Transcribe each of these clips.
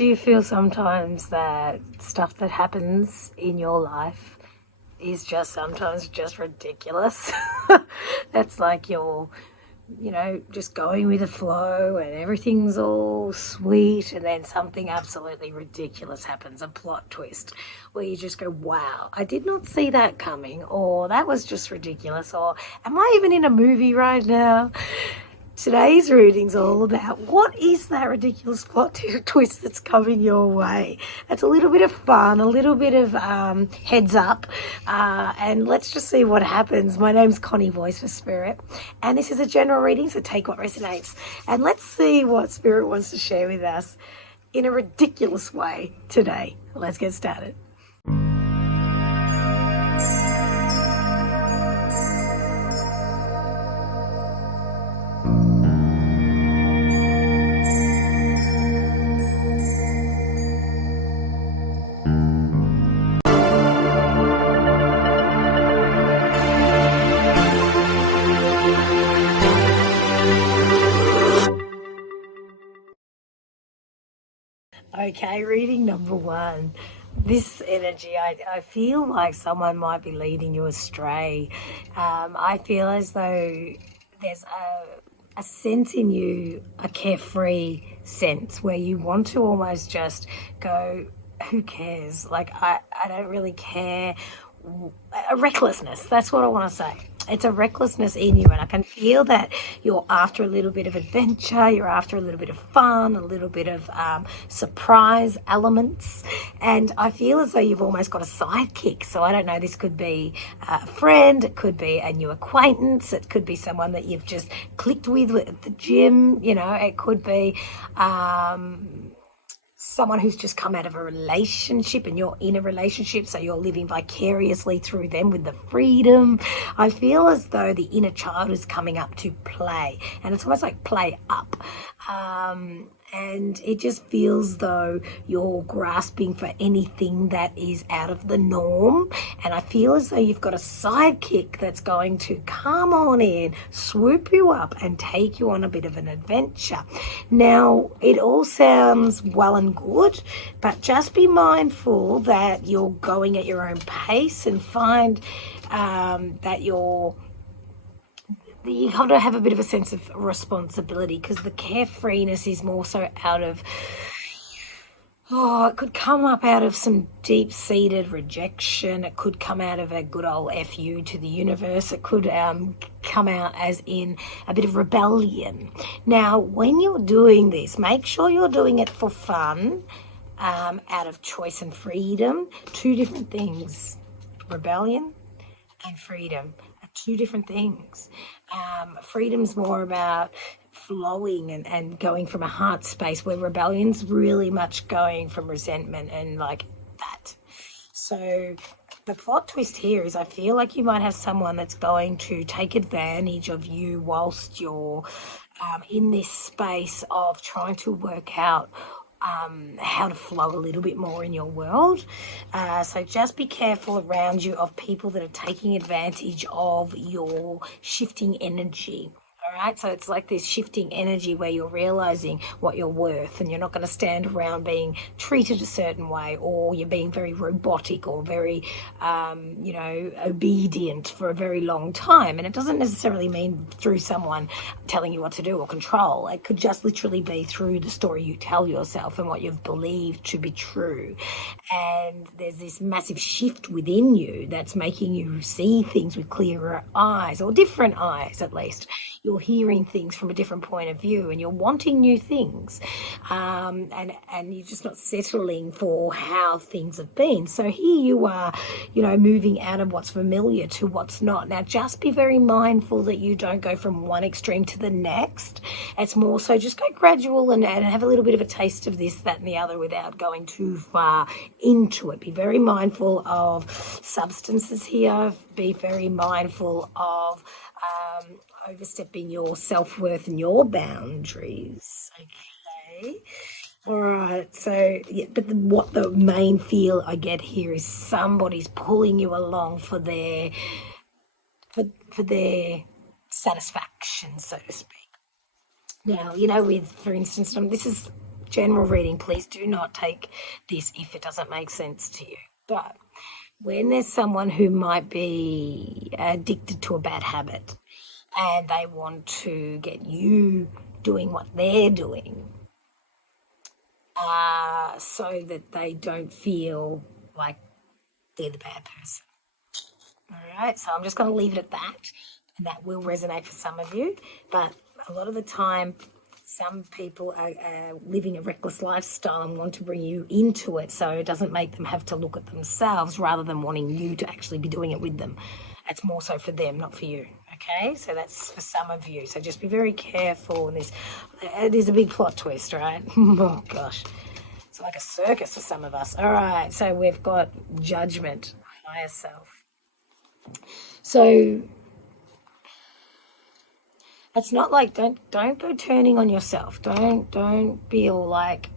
Do you feel sometimes that stuff that happens in your life is just sometimes just ridiculous? That's like you're, just going with the flow and everything's all sweet, and then something absolutely ridiculous happens, a plot twist, where you just go, wow, I did not see that coming, or that was just ridiculous, or am I even in a movie right now? Today's reading's all about what is that ridiculous plot twist that's coming your way. It's a little bit of fun, a little bit of heads up, and let's just see what happens. My name's Connie, Voice for Spirit, and this is a general reading, so take what resonates. And let's see what Spirit wants to share with us in a ridiculous way today. Let's get started. Okay, reading number one. This energy, I feel like someone might be leading you astray. I feel as though there's a sense in you, a carefree sense, where you want to almost just go, who cares? Like, I don't really care. A recklessness, that's what I want to say. It's a recklessness in you, and I can feel that you're after a little bit of adventure, you're after a little bit of fun, a little bit of surprise elements, and I feel as though you've almost got a sidekick. So I don't know, this could be a friend, it could be a new acquaintance, it could be someone that you've just clicked with at the gym, it could be someone who's just come out of a relationship and you're in a relationship, so you're living vicariously through them with the freedom. I feel as though the inner child is coming up to play, and it's almost like play up. And it just feels though you're grasping for anything that is out of the norm. And I feel as though you've got a sidekick that's going to come on in, swoop you up and take you on a bit of an adventure. Now, it all sounds well and good, but just be mindful that you're going at your own pace, and find that you got to have a bit of a sense of responsibility, because the carefreeness is more so out of, it could come up out of some deep-seated rejection. It could come out of a good old FU to the universe. It could come out as in a bit of rebellion. Now, when you're doing this, make sure you're doing it for fun, out of choice and freedom. Two different things. Rebellion and freedom are two different things. Freedom's more about flowing and going from a heart space, where rebellion's really much going from resentment and like that. So the plot twist here is I feel like you might have someone that's going to take advantage of you whilst you're in this space of trying to work out how to flow a little bit more in your world. So just be careful around you of people that are taking advantage of your shifting energy. All right, so it's like this shifting energy where you're realizing what you're worth, and you're not going to stand around being treated a certain way, or you're being very robotic or very, obedient for a very long time. And it doesn't necessarily mean through someone telling you what to do or control. It could just literally be through the story you tell yourself and what you've believed to be true. And there's this massive shift within you that's making you see things with clearer eyes, or different eyes at least. You're hearing things from a different point of view, and you're wanting new things, and you're just not settling for how things have been. So here you are, moving out of what's familiar to what's not. Now, just be very mindful that you don't go from one extreme to the next. It's more so just go gradual and have a little bit of a taste of this, that, and the other without going too far into it. Be very mindful of substances here. Be very mindful of overstepping your self-worth and your boundaries. Okay. All right. So, yeah, but what the main feel I get here is somebody's pulling you along for their satisfaction, so to speak. Now, for instance, this is general reading. Please do not take this if it doesn't make sense to you. But when there's someone who might be addicted to a bad habit and they want to get you doing what they're doing, so that they don't feel like they're the bad person. All right, so I'm just going to leave it at that, and that will resonate for some of you. But a lot of the time, some people are living a reckless lifestyle and want to bring you into it, so it doesn't make them have to look at themselves rather than wanting you to actually be doing it with them. It's more so for them, not for you. Okay, so that's for some of you. So just be very careful. And there's a big plot twist, right? Oh gosh, it's like a circus for some of us. All right, so we've got judgment, higher self. So it's not like don't go turning on yourself. Don't be all like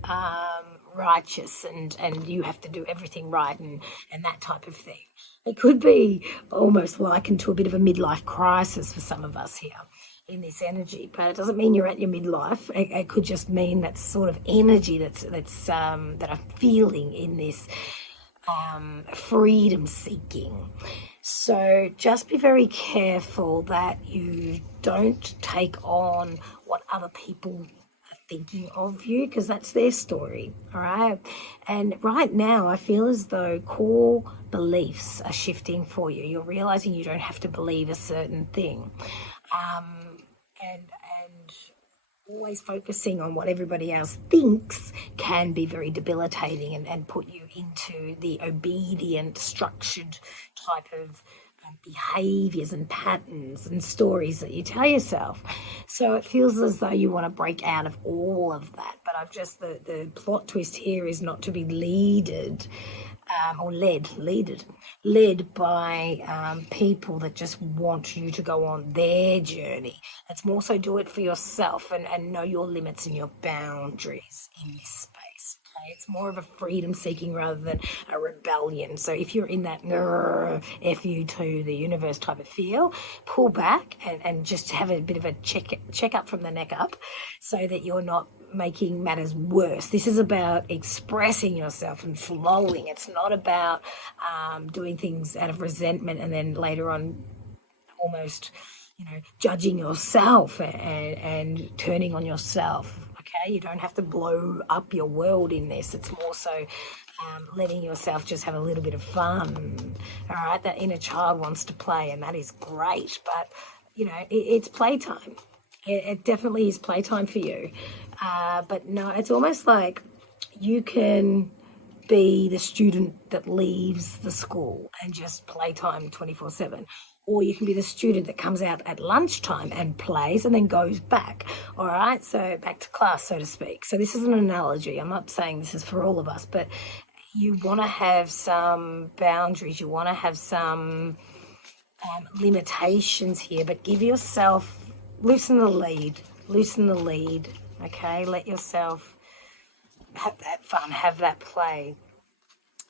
righteous and you have to do everything right and that type of thing. It could be almost likened to a bit of a midlife crisis for some of us here in this energy, but it doesn't mean you're at your midlife. It could just mean that sort of energy that I'm feeling in this freedom seeking. So just be very careful that you don't take on what other people are thinking of you, because that's their story. All right. And right now I feel as though core beliefs are shifting for you. You're realizing you don't have to believe a certain thing. And always focusing on what everybody else thinks can be very debilitating and put you into the obedient, structured type of behaviors and patterns and stories that you tell yourself. So it feels as though you want to break out of all of that. But the plot twist here is not to be led by people that just want you to go on their journey. It's more so do it for yourself and know your limits and your boundaries in this space. Okay? It's more of a freedom seeking rather than a rebellion. So if you're in that F you to the universe type of feel, pull back and just have a bit of a check up from the neck up so that you're not making matters worse. This is about expressing yourself and flowing. It's not about doing things out of resentment and then later on almost, judging yourself and turning on yourself. Okay, you don't have to blow up your world in this. It's more so letting yourself just have a little bit of fun. All right, that inner child wants to play, and that is great. But it's playtime. It definitely is playtime for you. But no, it's almost like you can be the student that leaves the school and just playtime 24/7. Or you can be the student that comes out at lunchtime and plays and then goes back. All right, so back to class, so to speak. So this is an analogy. I'm not saying this is for all of us, but you want to have some boundaries. You want to have some limitations here, but give yourself, loosen the lead, okay? Let yourself have that fun, have that play.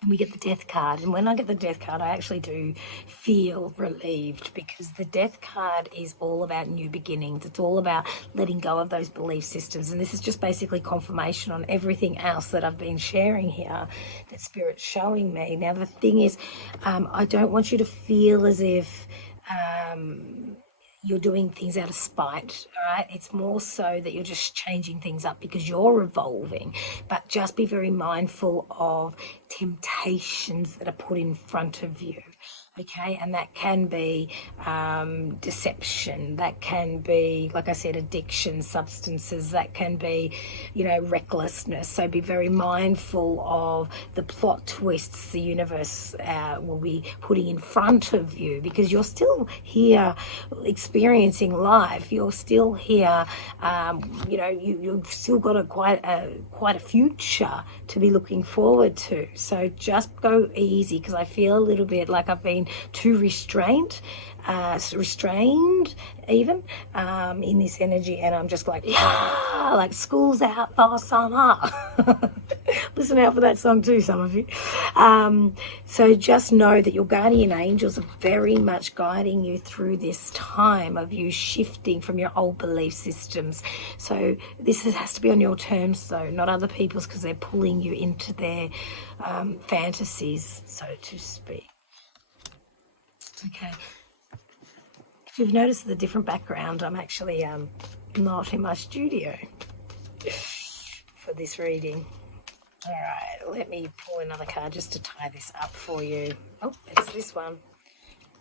And we get the death card. And when I get the death card, I actually do feel relieved, because the death card is all about new beginnings. It's all about letting go of those belief systems. And this is just basically confirmation on everything else that I've been sharing here that Spirit's showing me. Now, the thing is, I don't want you to feel as if you're doing things out of spite, all right? It's more so that you're just changing things up because you're evolving. But just be very mindful of temptations that are put in front of you, okay? And that can be deception, that can be, like I said, addiction, substances, that can be, recklessness. So be very mindful of the plot twists the universe will be putting in front of you, because you're still here experiencing life. You're still here, you've still got quite a future to be looking forward to. So just go easy, because I feel a little bit like I've been too restrained even in this energy, and I'm just like, yeah, like school's out for summer. Listen out for that song too, some of you. So just know that your guardian angels are very much guiding you through this time of you shifting from your old belief systems. So this has to be on your terms though, not other people's, because they're pulling you into their fantasies, so to speak. Okay. If you've noticed the different background, I'm actually not in my studio for this reading. All right, let me pull another card just to tie this up for you. Oh, it's this one.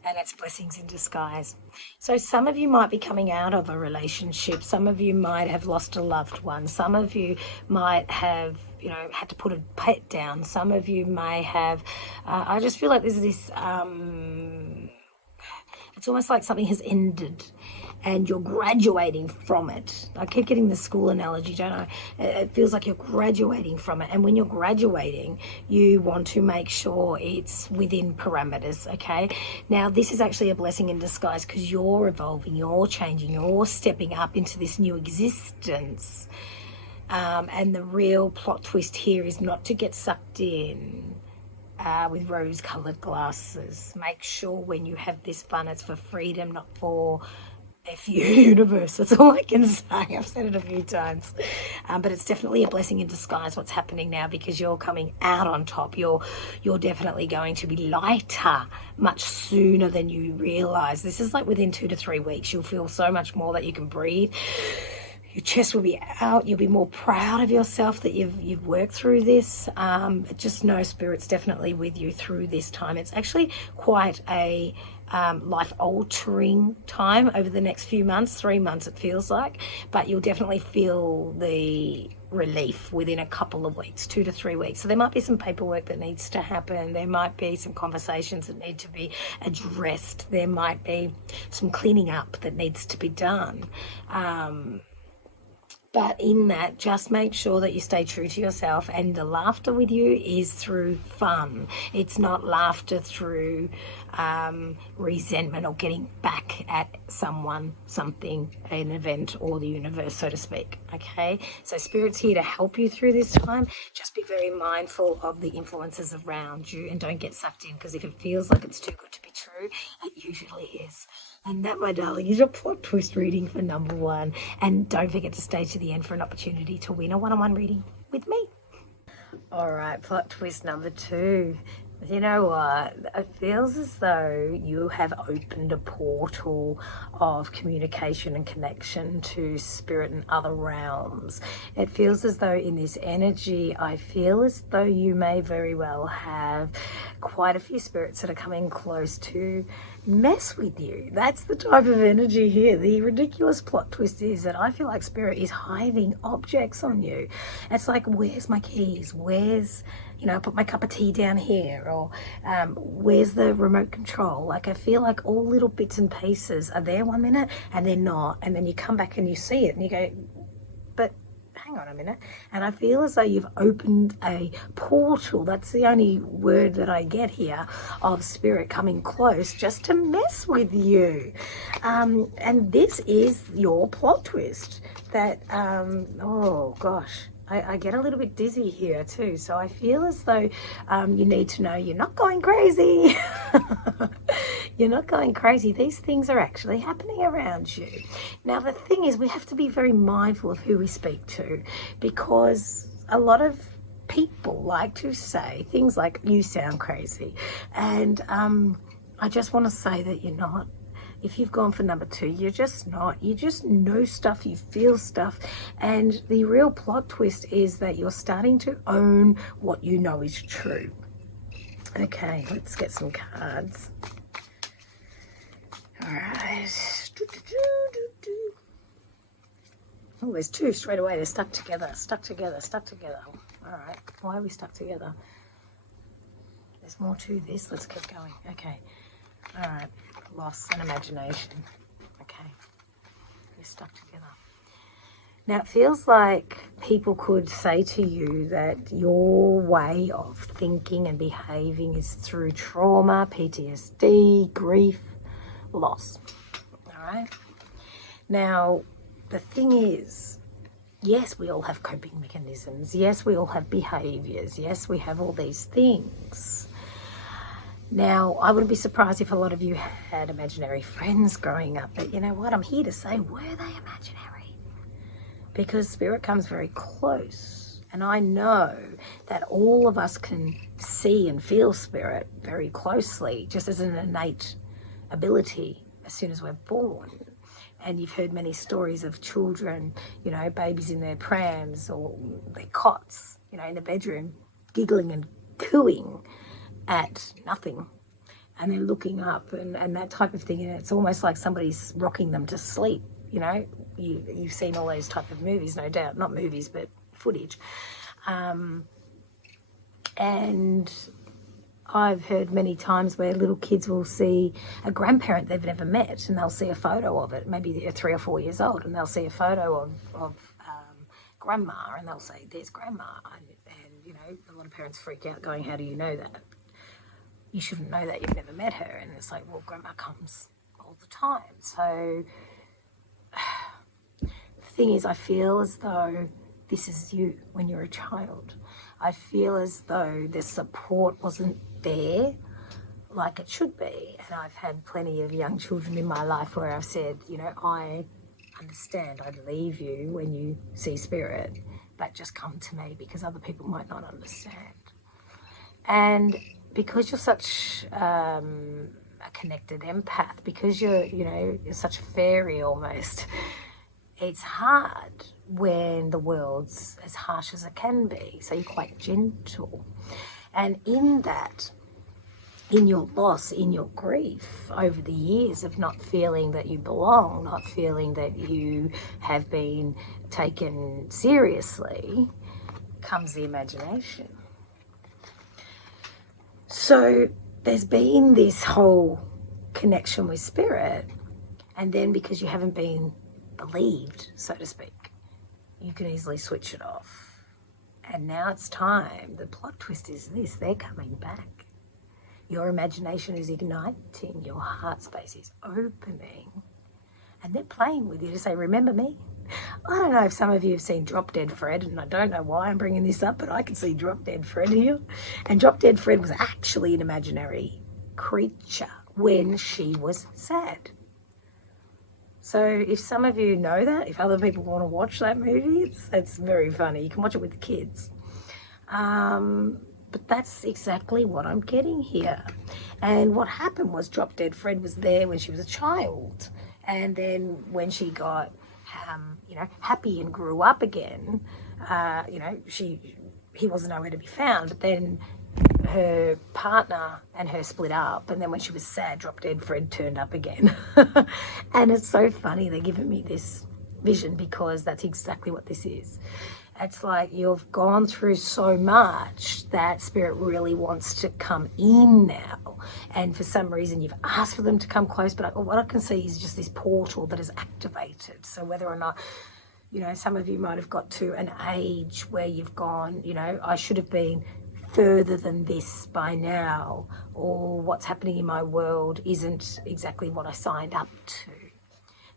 And it's blessings in disguise. So some of you might be coming out of a relationship. Some of you might have lost a loved one. Some of you might have, had to put a pet down. Some of you may have, I just feel like there's this, it's almost like something has ended and you're graduating from it. I keep getting the school analogy, don't I? It feels like you're graduating from it. And when you're graduating, you want to make sure it's within parameters, okay? Now, this is actually a blessing in disguise because you're evolving, you're changing, you're stepping up into this new existence. And the real plot twist here is not to get sucked in with rose-coloured glasses. Make sure when you have this fun, it's for freedom, not for FU universe. That's all I can say. I've said it a few times. But it's definitely a blessing in disguise what's happening now, because you're coming out on top. You're definitely going to be lighter much sooner than you realise. This is like within 2 to 3 weeks. You'll feel so much more that you can breathe. Your chest will be out. You'll be more proud of yourself that you've worked through this. Just know Spirit's definitely with you through this time. It's actually quite a life-altering time over the next few months, 3 months it feels like, but you'll definitely feel the relief within a couple of weeks, 2 to 3 weeks. So there might be some paperwork that needs to happen. There might be some conversations that need to be addressed. There might be some cleaning up that needs to be done. But in that, just make sure that you stay true to yourself, and the laughter with you is through fun. It's not laughter through resentment or getting back at someone, something, an event, or the universe, so to speak. Okay? So Spirit's here to help you through this time. Just be very mindful of the influences around you and don't get sucked in, because if it feels like it's too good to be true, it usually is. And that, my darling, is your plot twist reading for number 1. And don't forget to stay to the end for an opportunity to win a one-on-one reading with me. All right, plot twist number 2. You know what? It feels as though you have opened a portal of communication and connection to spirit and other realms. It feels as though in this energy, I feel as though you may very well have quite a few spirits that are coming close to mess with you. That's the type of energy here. The ridiculous plot twist is that I feel like Spirit is hiding objects on you. It's like, where's my keys? Where's, I put my cup of tea down here, or where's the remote control? Like, I feel like all little bits and pieces are there one minute and they're not, and then you come back and you see it and you go, but hang on a minute. And I feel as though you've opened a portal. That's the only word that I get here, of Spirit coming close just to mess with you. And this is your plot twist that, oh gosh, I get a little bit dizzy here too. So I feel as though you need to know you're not going crazy. You're not going crazy. These things are actually happening around you. Now, the thing is, we have to be very mindful of who we speak to, because a lot of people like to say things like, you sound crazy. And I just want to say that you're not. If you've gone for number 2, you're just not. You just know stuff, you feel stuff. And the real plot twist is that you're starting to own what you know is true. Okay, let's get some cards. All right. Oh, there's 2 straight away. They're stuck together, stuck together, stuck together. All right. Why are we stuck together? There's more to this. Let's keep going. Okay. All right. Loss and imagination. Okay. We're stuck together. Now, it feels like people could say to you that your way of thinking and behaving is through trauma, PTSD, grief, loss. All right. Now, the thing is, Yes, we all have coping mechanisms. Yes, we all have behaviors. Yes, we have all these things. Now, I wouldn't be surprised if a lot of you had imaginary friends growing up, but you know what? I'm here to say, were they imaginary? Because spirit comes very close. And I know that all of us can see and feel spirit very closely, just as an innate ability as soon as we're born. And you've heard many stories of children, you know, babies in their prams or their cots, you know, in the bedroom, giggling and cooing at nothing. And they're looking up and that type of thing. And it's almost like somebody's rocking them to sleep, you know. You've seen all those type of movies, no doubt. Not movies, but footage. And I've heard many times where little kids will see a grandparent they've never met and they'll see a photo of it. Maybe they're 3 or 4 years old and they'll see a photo of grandma and they'll say, there's grandma. And, you know, a lot of parents freak out going, how do you know that? You shouldn't know that, you've never met her. And it's like, well, grandma comes all the time. So the thing is, I feel as though this is you when you're a child. I feel as though the support wasn't there like it should be. And I've had plenty of young children in my life where I've said, you know, I understand I'd leave you when you see spirit, but just come to me because other people might not understand. And because you're such a connected empath, because you're such a fairy almost, it's hard when the world's as harsh as it can be. So you're quite gentle. And in that, in your loss, in your grief over the years of not feeling that you belong, not feeling that you have been taken seriously, comes the imagination. So there's been this whole connection with spirit, and then because you haven't been believed, so to speak, you can easily switch it off. And now it's time. The plot twist is this: they're coming back. Your imagination is igniting, your heart space is opening, and they're playing with you to say, remember me? I don't know if some of you have seen Drop Dead Fred, and I don't know why I'm bringing this up, but I can see Drop Dead Fred here. And Drop Dead Fred was actually an imaginary creature when she was sad. So if some of you know that, if other people want to watch that movie, it's very funny. You can watch it with the kids. But that's exactly what I'm getting here. And what happened was Drop Dead Fred was there when she was a child. And then when she got happy and grew up again, he wasn't nowhere to be found. But then her partner and her split up, and then when she was sad, Drop Dead Fred turned up again. And it's so funny they're giving me this vision because that's exactly what this is. It's like you've gone through so much that spirit really wants to come in now, and for some reason you've asked for them to come close, but what I can see is just this portal that is activated. So whether or not, some of you might have got to an age where you've gone, I should have been further than this by now, or what's happening in my world isn't exactly what I signed up to.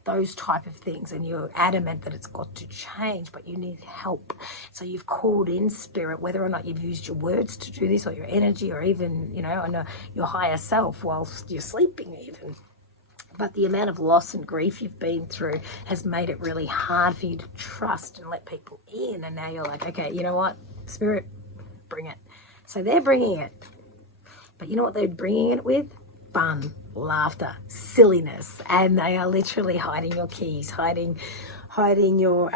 Those type of things, and you're adamant that it's got to change, but you need help. So you've called in spirit, whether or not you've used your words to do this, or your energy, or even, your higher self whilst you're sleeping even. But the amount of loss and grief you've been through has made it really hard for you to trust and let people in. And now you're like, okay, you know what? Spirit, bring it. So they're bringing it. But you know what they're bringing it with? Fun, laughter, silliness. And they are literally hiding your keys, hiding your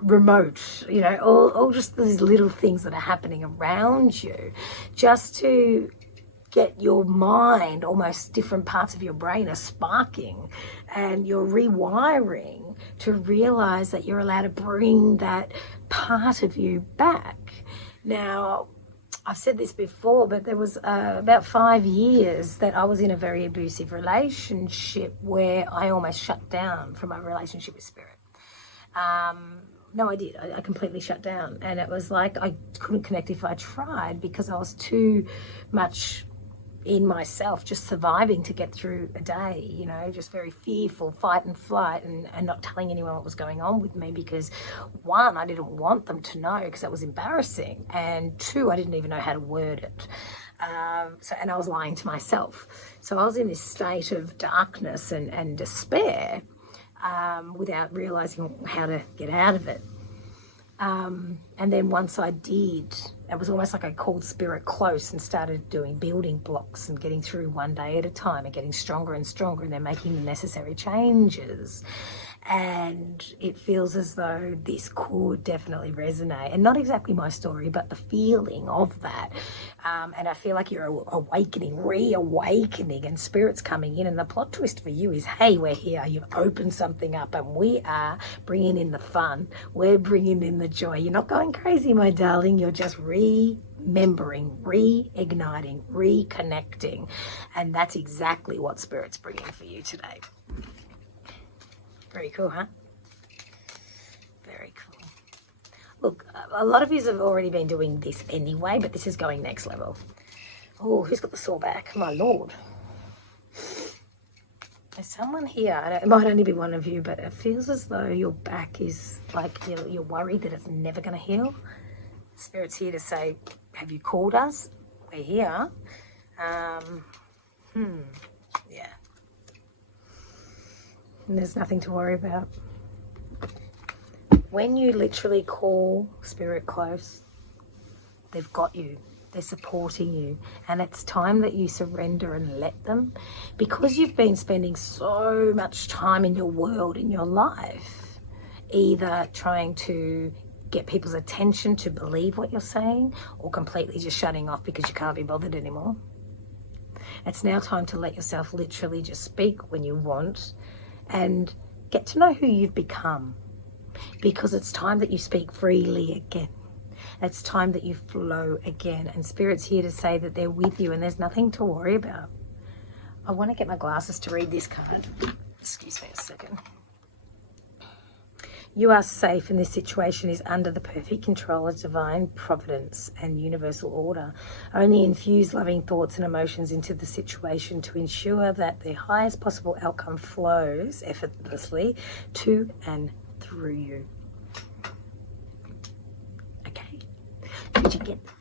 remote, all just these little things that are happening around you, just to get your mind, almost different parts of your brain are sparking, and you're rewiring to realize that you're allowed to bring that part of you back. Now, I've said this before, but there was about 5 years that I was in a very abusive relationship where I almost shut down from my relationship with spirit. No, I did. I completely shut down. And it was like I couldn't connect if I tried, because I was too much in myself, just surviving to get through a day, you know, just very fearful, fight and flight, and not telling anyone what was going on with me because, one, I didn't want them to know because that was embarrassing, and two, I didn't even know how to word it. And I was lying to myself. So I was in this state of darkness and despair without realizing how to get out of it. And then once I did, it was almost like I called spirit close and started doing building blocks and getting through one day at a time and getting stronger and stronger, and then making the necessary changes. And it feels as though this could definitely resonate, and not exactly my story, but the feeling of that. And I feel like you're awakening, reawakening, and spirit's coming in. And the plot twist for you is, hey, we're here. You've opened something up, and we are bringing in the fun. We're bringing in the joy. You're not going crazy, my darling. You're just remembering, reigniting, reconnecting. And that's exactly what spirit's bringing for you today. Very cool, huh? Very cool. Look, a lot of you have already been doing this anyway, but this is going next level. Oh, who's got the sore back? My Lord. There's someone here. It might only be one of you, but it feels as though your back is like you're worried that it's never going to heal. Spirit's here to say, have you called us? We're here. Yeah. And there's nothing to worry about. When you literally call spirit close, they've got you. They're supporting you. And it's time that you surrender and let them, because you've been spending so much time in your world, in your life, either trying to get people's attention to believe what you're saying, or completely just shutting off because you can't be bothered anymore. It's now time to let yourself literally just speak when you want and get to know who you've become, because it's time that you speak freely again. It's time that you flow again, and spirit's here to say that they're with you and there's nothing to worry about. I want to get my glasses to read this card. Excuse me a second. You are safe, and this situation is under the perfect control of divine providence and universal order. Only infuse loving thoughts and emotions into the situation to ensure that the highest possible outcome flows effortlessly to and through you. Okay, did you get that?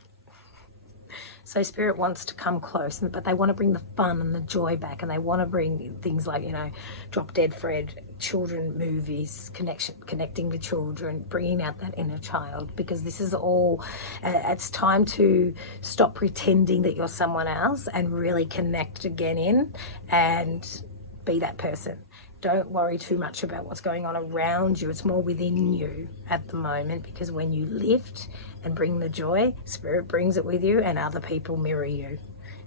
So spirit wants to come close, but they want to bring the fun and the joy back, and they want to bring things like, you know, Drop Dead Fred, children movies, connecting with children, bringing out that inner child, because this is all, it's time to stop pretending that you're someone else and really connect again in and be that person. Don't worry too much about what's going on around you. It's more within you at the moment, because when you lift and bring the joy, spirit brings it with you and other people mirror you.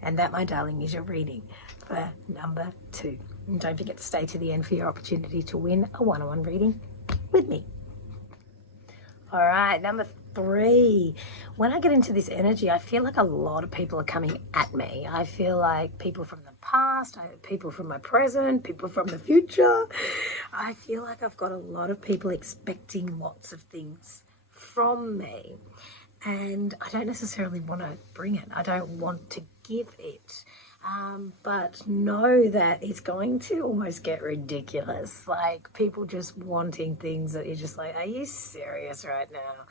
And that, my darling, is your reading for number 2. And don't forget to stay to the end for your opportunity to win a one-on-one reading with me. All right, number 3. When I get into this energy, I feel like a lot of people are coming at me. I feel like people from the past, people from my present, people from the future. I feel like I've got a lot of people expecting lots of things from me. And I don't necessarily want to bring it. I don't want to give it. But know that it's going to almost get ridiculous. Like, people just wanting things that you're just like, are you serious right now?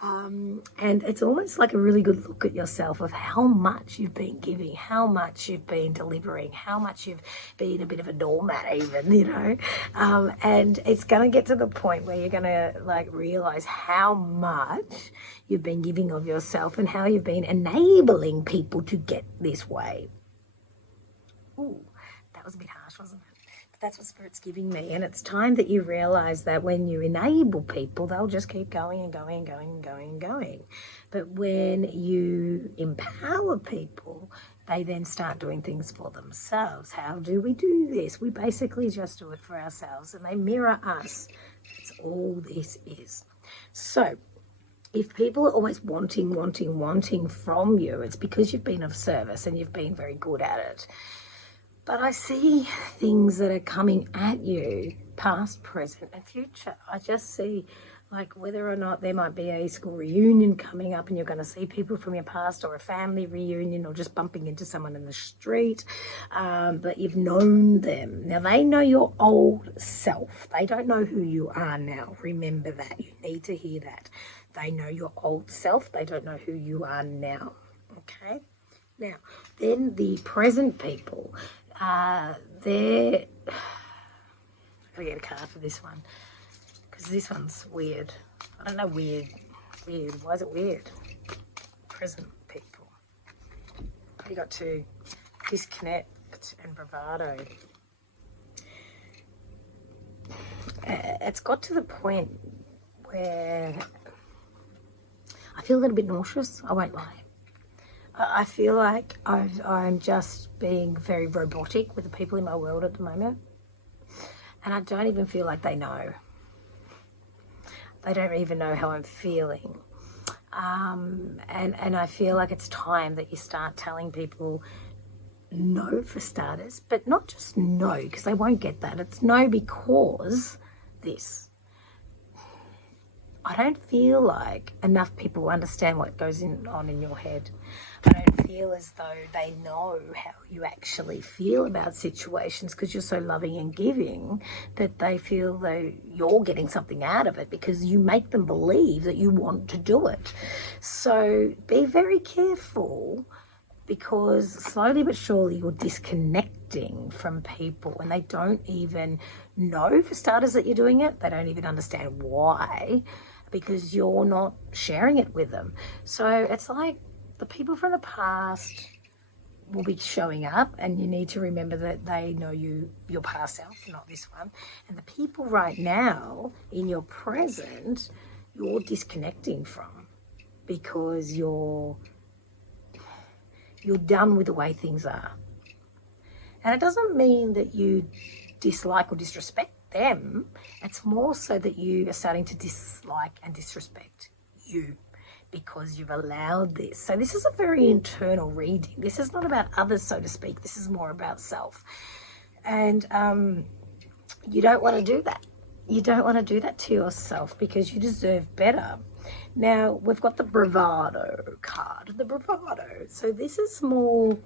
And it's almost like a really good look at yourself of how much you've been giving, how much you've been delivering, how much you've been a bit of a doormat even, you know. And it's going to get to the point where you're going to like realize how much you've been giving of yourself and how you've been enabling people to get this way. Ooh, that was a bit harsh, wasn't it? But that's what Spirit's giving me. And it's time that you realize that when you enable people, they'll just keep going and going and going and going and going. But when you empower people, they then start doing things for themselves. How do we do this? We basically just do it for ourselves, and they mirror us. That's all this is. So if people are always wanting from you, it's because you've been of service and you've been very good at it. But I see things that are coming at you, past, present, and future. I just see Like whether or not there might be a school reunion coming up and you're going to see people from your past, or a family reunion, or just bumping into someone in the street, but you've known them. Now they know your old self. They don't know who you are now. Remember that. You need to hear that. They know your old self. They don't know who you are now. Okay? Now, then the present people, they're... I've got to get a card for this one, because this one's weird. I don't know, weird. Why is it weird? Present people. You got to disconnect and bravado. It's got to the point where I feel a little bit nauseous. I won't lie. I feel like I'm just being very robotic with the people in my world at the moment. And I don't even feel like they know. They don't even know how I'm feeling. And I feel like it's time that you start telling people no, for starters, but not just no, because they won't get that. It's no because this. I don't feel like enough people understand what goes on in your head. I don't feel as though they know how you actually feel about situations, because you're so loving and giving that they feel though you're getting something out of it because you make them believe that you want to do it. So be very careful, because slowly but surely you're disconnecting from people and they don't even know, for starters, that you're doing it. They don't even understand why, because you're not sharing it with them. So it's like the people from the past will be showing up, and you need to remember that they know you, your past self, not this one. And the people right now in your present, you're disconnecting from, because you're done with the way things are. And it doesn't mean that you dislike or disrespect them. It's more so that you are starting to dislike and disrespect you, because you've allowed this. So this is a very internal reading. This is not about others, so to speak. This is more about self. And you don't want to do that. You don't want to do that to yourself, because you deserve better. Now, we've got the bravado card, the bravado. So this is more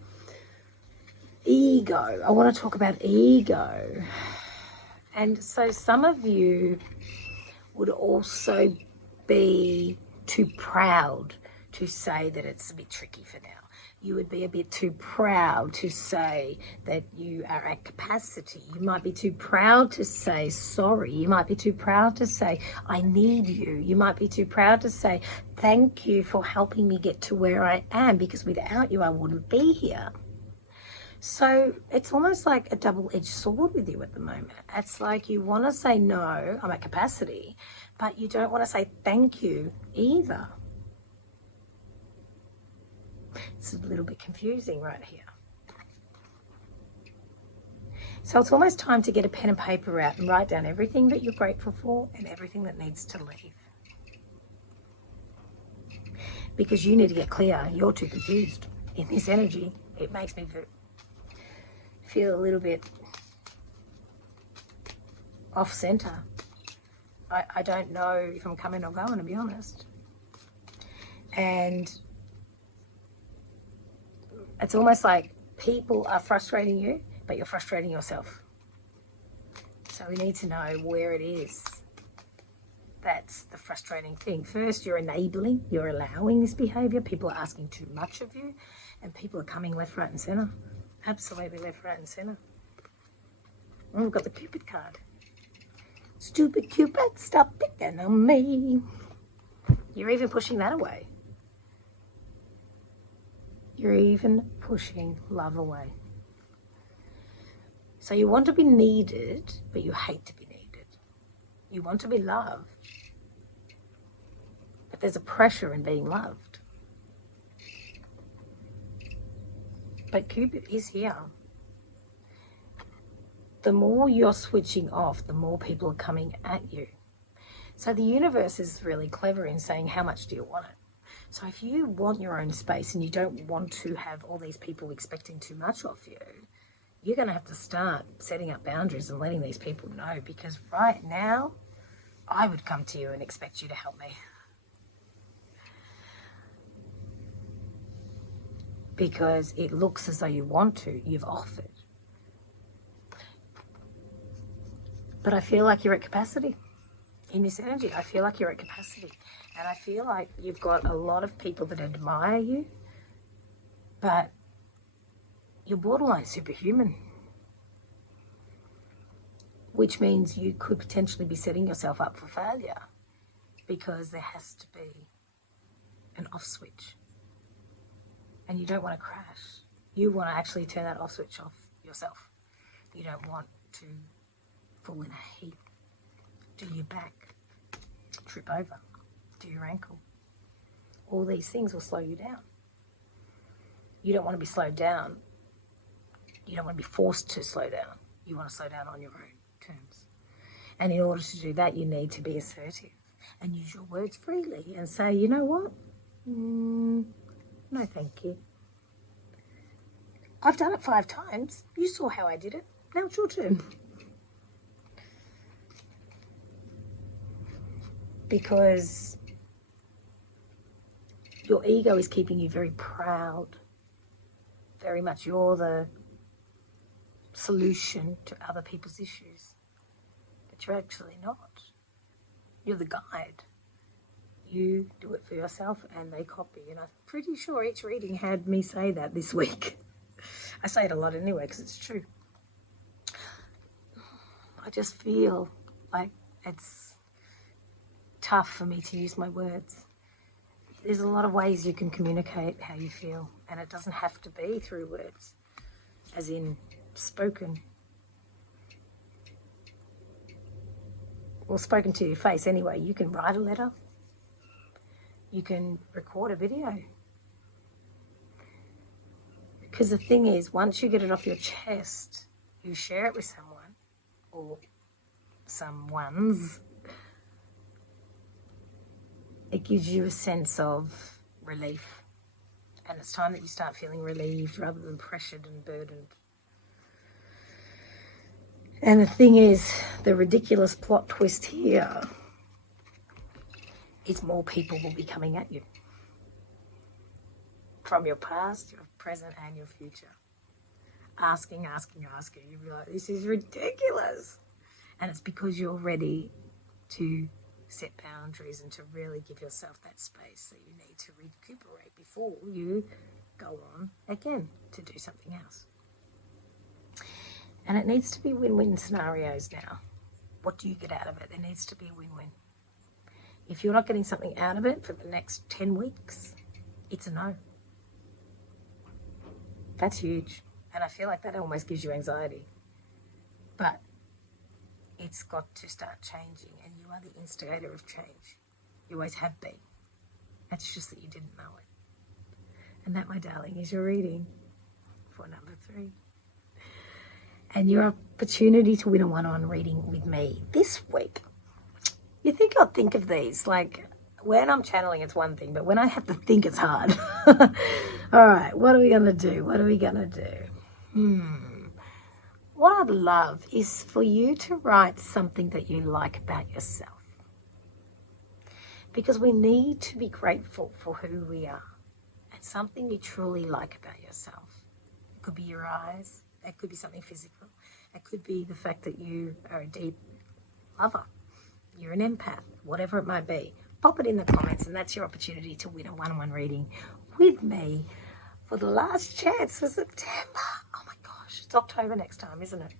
ego. I want to talk about ego. And so some of you would also be too proud to say that it's a bit tricky for now. You would be a bit too proud to say that you are at capacity. You might be too proud to say sorry. You might be too proud to say, I need you. You might be too proud to say, thank you for helping me get to where I am, because without you, I wouldn't be here. So it's almost like a double-edged sword with you at the moment. It's like you want to say, no, I'm at capacity, but you don't want to say thank you either. It's a little bit confusing right here. So it's almost time to get a pen and paper out and write down everything that you're grateful for and everything that needs to leave. Because you need to get clear. You're too confused in this energy. It makes me feel a little bit off center. I don't know if I'm coming or going, to be honest. And it's almost like people are frustrating you, but you're frustrating yourself. So we need to know where it is. That's the frustrating thing. First, you're enabling, you're allowing this behavior. People are asking too much of you, and people are coming left, right, and center. Absolutely left, right, and center. Oh, we've got the Cupid card. Stupid Cupid, stop picking on me. You're even pushing that away. You're even pushing love away. So you want to be needed, but you hate to be needed. You want to be loved, but there's a pressure in being loved. But Cupid is here. The more you're switching off, the more people are coming at you. So the universe is really clever in saying, how much do you want it? So if you want your own space and you don't want to have all these people expecting too much of you, you're going to have to start setting up boundaries and letting these people know, because right now, I would come to you and expect you to help me. Because it looks as though you want to, you've offered. But I feel like you're at capacity in this energy. I feel like you're at capacity. And I feel like you've got a lot of people that admire you, but you're borderline superhuman. Which means you could potentially be setting yourself up for failure because there has to be an off switch. And you don't want to crash. You want to actually turn that off switch off yourself. You don't want to fall in a heap, do your back, trip over, do your ankle. All these things will slow you down. You don't want to be slowed down. You don't want to be forced to slow down. You want to slow down on your own terms. And in order to do that, you need to be assertive and use your words freely and say, you know what? No, thank you. I've done it 5 times. You saw how I did it. Now it's your turn. Because your ego is keeping you very proud. Very much you're the solution to other people's issues. But you're actually not. You're the guide. You do it for yourself and they copy. And I'm pretty sure each reading had me say that this week. I say it a lot anyway because it's true. I just feel like it's tough for me to use my words. There's a lot of ways you can communicate how you feel, and it doesn't have to be through words, as in spoken. Or spoken to your face anyway. You can write a letter. You can record a video. Because the thing is, once you get it off your chest, you share it with someone or someone's, it gives you a sense of relief. And it's time that you start feeling relieved rather than pressured and burdened. And the thing is, the ridiculous plot twist here is more people will be coming at you. From your past, your present, and your future. Asking. You'll be like, this is ridiculous. And it's because you're ready to set boundaries and to really give yourself that space that you need to recuperate before you go on again to do something else. And it needs to be win-win scenarios now. What do you get out of it? There needs to be a win-win. If you're not getting something out of it for the next 10 weeks, it's a no. That's huge. And I feel like that almost gives you anxiety. But it's got to start changing, and you are the instigator of change. You always have been. It's just that you didn't know it. And that, my darling, is your reading for number 3. And your opportunity to win a one-on-one reading with me this week. You think I'll think of these, like, when I'm channeling, it's one thing, but when I have to think, it's hard. All right, what are we going to do? What I'd love is for you to write something that you like about yourself. Because we need to be grateful for who we are. And something you truly like about yourself. It could be your eyes. It could be something physical. It could be the fact that you are a deep lover. You're an empath, whatever it might be. Pop it in the comments, and that's your opportunity to win a one-on-one reading with me for the last chance for September. Oh my gosh, it's October next time, isn't it?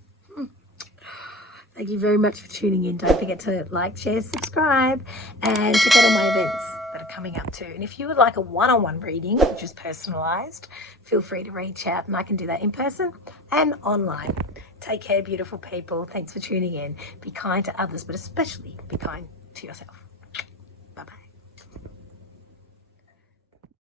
Thank you very much for tuning in. Don't forget to like, share, subscribe, and check out all my events that are coming up too. And if you would like a one-on-one reading, which is personalised, feel free to reach out, and I can do that in person and online. Take care, beautiful people. Thanks for tuning in. Be kind to others, but especially be kind to yourself.